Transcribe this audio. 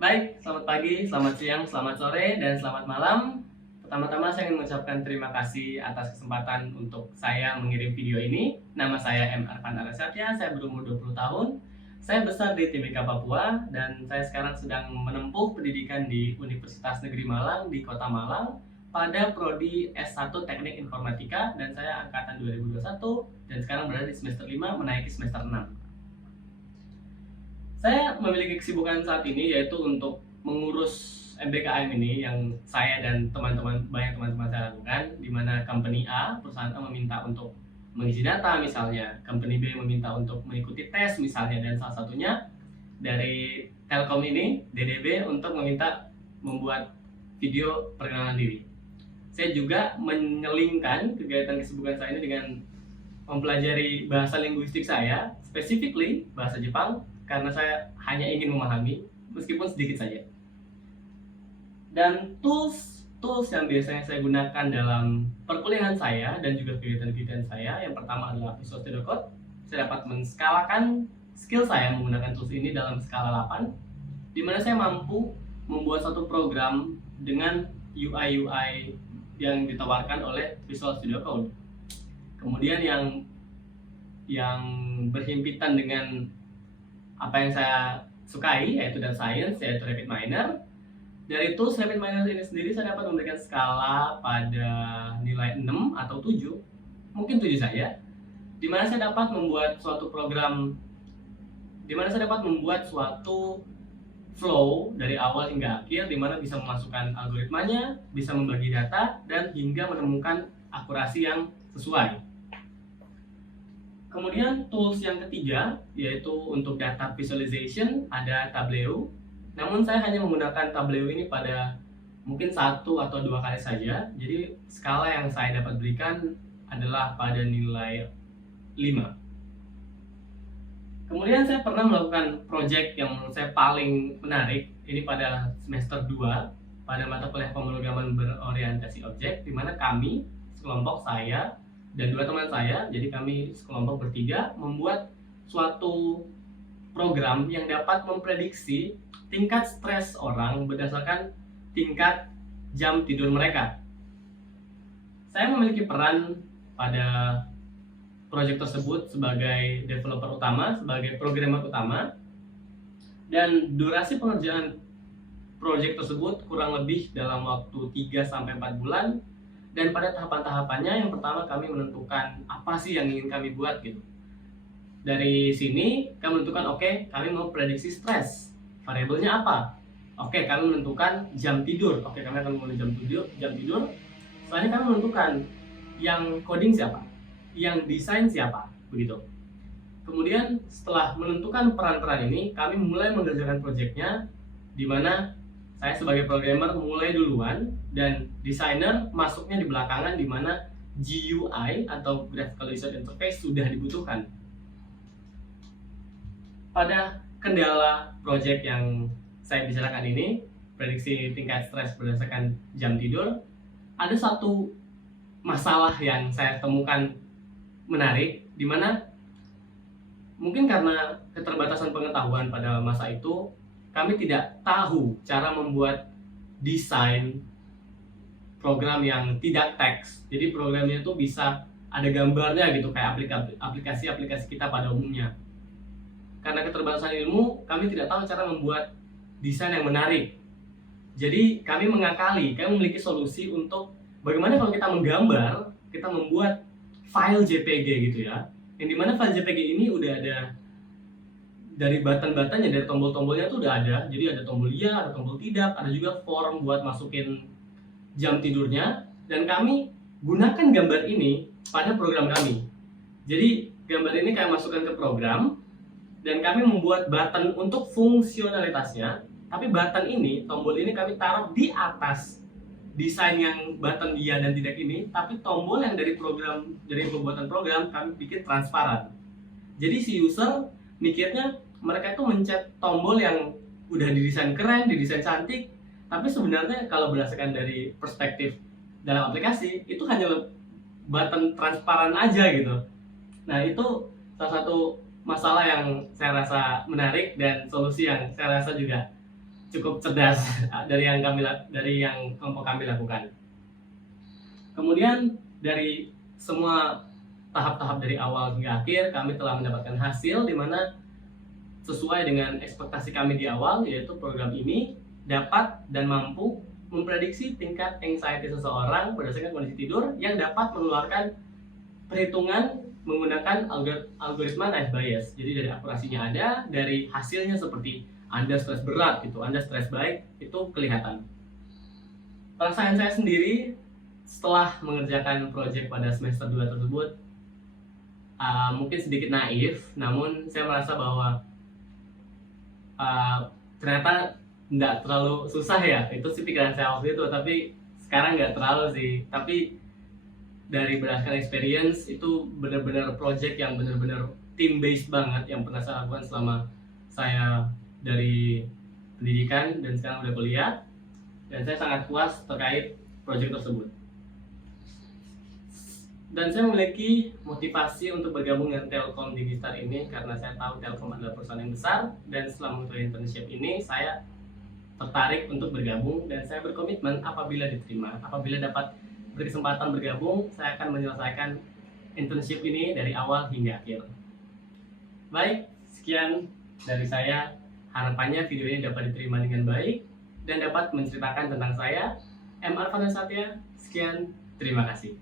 Baik, selamat pagi, selamat siang, selamat sore, dan selamat malam. Pertama-tama saya ingin mengucapkan terima kasih atas kesempatan untuk saya mengirim video ini. Nama saya M. Arfan Arasatya, saya berumur 20 tahun. Saya besar di Timika, Papua, dan saya sekarang sedang menempuh pendidikan di Universitas Negeri Malang di Kota Malang pada prodi S1 Teknik Informatika, dan saya angkatan 2021 dan sekarang berada di semester 5 menaiki semester 6. Saya memiliki kesibukan saat ini yaitu untuk mengurus MBKM ini yang saya dan banyak teman-teman saya lakukan, di mana company A, perusahaan A meminta untuk mengisi data misalnya, company B meminta untuk mengikuti tes misalnya, dan salah satunya dari Telkom ini, DDB, untuk meminta membuat video perkenalan diri. Saya juga menyelingkan kegiatan kesibukan saya ini dengan mempelajari bahasa linguistik saya, specifically bahasa Jepang, karena saya hanya ingin memahami, meskipun sedikit saja. Dan tools yang biasanya saya gunakan dalam perkuliahan saya dan juga kegiatan-kegiatan saya, yang pertama adalah Visual Studio Code. Saya dapat menskalakan skill saya menggunakan tools ini dalam skala 8, di mana saya mampu membuat satu program dengan UI yang ditawarkan oleh Visual Studio Code. Kemudian yang berhimpitan dengan apa yang saya sukai, yaitu data science, yaitu RapidMiner. Dari tools RapidMiner ini sendiri saya dapat memberikan skala pada nilai 6 atau 7, mungkin 7 saja, di mana saya dapat membuat suatu program, di mana saya dapat membuat suatu flow dari awal hingga akhir, di mana bisa memasukkan algoritmanya, bisa membagi data, dan hingga menemukan akurasi yang sesuai. Kemudian tools yang ketiga, yaitu untuk data visualization, ada Tableau. Namun saya hanya menggunakan Tableau ini pada mungkin 1 atau 2 kali saja. Jadi skala yang saya dapat berikan adalah pada nilai 5. Kemudian saya pernah melakukan project yang menurut saya paling menarik, ini pada semester 2, pada mata kuliah pemrograman berorientasi objek, di mana kami, sekelompok saya, dan 2 teman saya, jadi kami sekelompok bertiga, membuat suatu program yang dapat memprediksi tingkat stres orang berdasarkan tingkat jam tidur mereka. Saya memiliki peran pada proyek tersebut sebagai developer utama, sebagai programmer utama, dan durasi pengerjaan proyek tersebut kurang lebih dalam waktu 3-4 bulan. Dan pada tahapan-tahapannya, yang pertama kami menentukan apa sih yang ingin kami buat gitu. Dari sini kami menentukan, oke, kami mau prediksi stres, variabelnya apa. Oke, kami menentukan jam tidur. Oke, kami akan memulai jam tidur. Selanjutnya kami menentukan yang coding siapa, yang desain siapa, begitu. Kemudian setelah menentukan peran-peran ini, kami mulai mengerjakan proyeknya, di mana saya sebagai programmer mulai duluan dan desainer masuknya di belakangan, di mana GUI atau Graphical User Interface sudah dibutuhkan. Pada kendala project yang saya bicarakan ini, prediksi tingkat stres berdasarkan jam tidur, ada satu masalah yang saya temukan menarik, di mana mungkin karena keterbatasan pengetahuan pada masa itu, kami tidak tahu cara membuat desain program yang tidak teks. Jadi programnya itu bisa ada gambarnya gitu, kayak aplikasi-aplikasi kita pada umumnya. Karena keterbatasan ilmu, kami tidak tahu cara membuat desain yang menarik. Jadi kami memiliki solusi untuk bagaimana kalau kita menggambar, kita membuat file JPG gitu ya. Yang dimana file JPG ini udah ada dari button-buttonnya, dari tombol-tombolnya tuh udah ada. Jadi ada tombol iya, ada tombol tidak, ada juga form buat masukin jam tidurnya. Dan kami gunakan gambar ini pada program kami. Jadi gambar ini kami masukkan ke program, dan kami membuat button untuk fungsionalitasnya. Tapi button ini, tombol ini kami taruh di atas desain yang button iya dan tidak ini. Tapi tombol yang dari pembuatan program kami bikin transparan. Jadi si user mikirnya mereka itu mencet tombol yang udah didesain keren, didesain cantik, tapi sebenarnya kalau berdasarkan dari perspektif dalam aplikasi, itu hanya button transparan aja gitu. Nah, itu salah satu masalah yang saya rasa menarik dan solusi yang saya rasa juga cukup cerdas dari yang kelompok kami lakukan. Kemudian dari semua tahap-tahap dari awal hingga akhir, kami telah mendapatkan hasil di mana sesuai dengan ekspektasi kami di awal, yaitu program ini dapat dan mampu memprediksi tingkat anxiety seseorang berdasarkan kondisi tidur yang dapat mengeluarkan perhitungan menggunakan algoritma Nice Bayes. Jadi dari akurasinya ada, dari hasilnya seperti Anda stres berat gitu, Anda stres baik, itu kelihatan. Perasaan saya sendiri setelah mengerjakan proyek pada semester 2 tersebut mungkin sedikit naif, namun saya merasa bahwa ternyata nggak terlalu susah ya. Itu sih pikiran saya waktu itu, tapi sekarang nggak terlalu sih. Tapi dari berdasarkan experience, itu benar-benar project yang benar-benar team based banget yang pernah saya lakukan selama saya dari pendidikan dan sekarang udah kuliah, dan saya sangat puas terkait project tersebut. Dan saya memiliki motivasi untuk bergabung dengan Telkom Digistar ini karena saya tahu Telkom adalah perusahaan yang besar, dan setelah mengikuti internship ini saya tertarik untuk bergabung, dan saya berkomitmen apabila diterima, apabila dapat berkesempatan bergabung, saya akan menyelesaikan internship ini dari awal hingga akhir. Baik, sekian dari saya. Harapannya video ini dapat diterima dengan baik dan dapat menceritakan tentang saya, M. Arfan Satya. Sekian, terima kasih.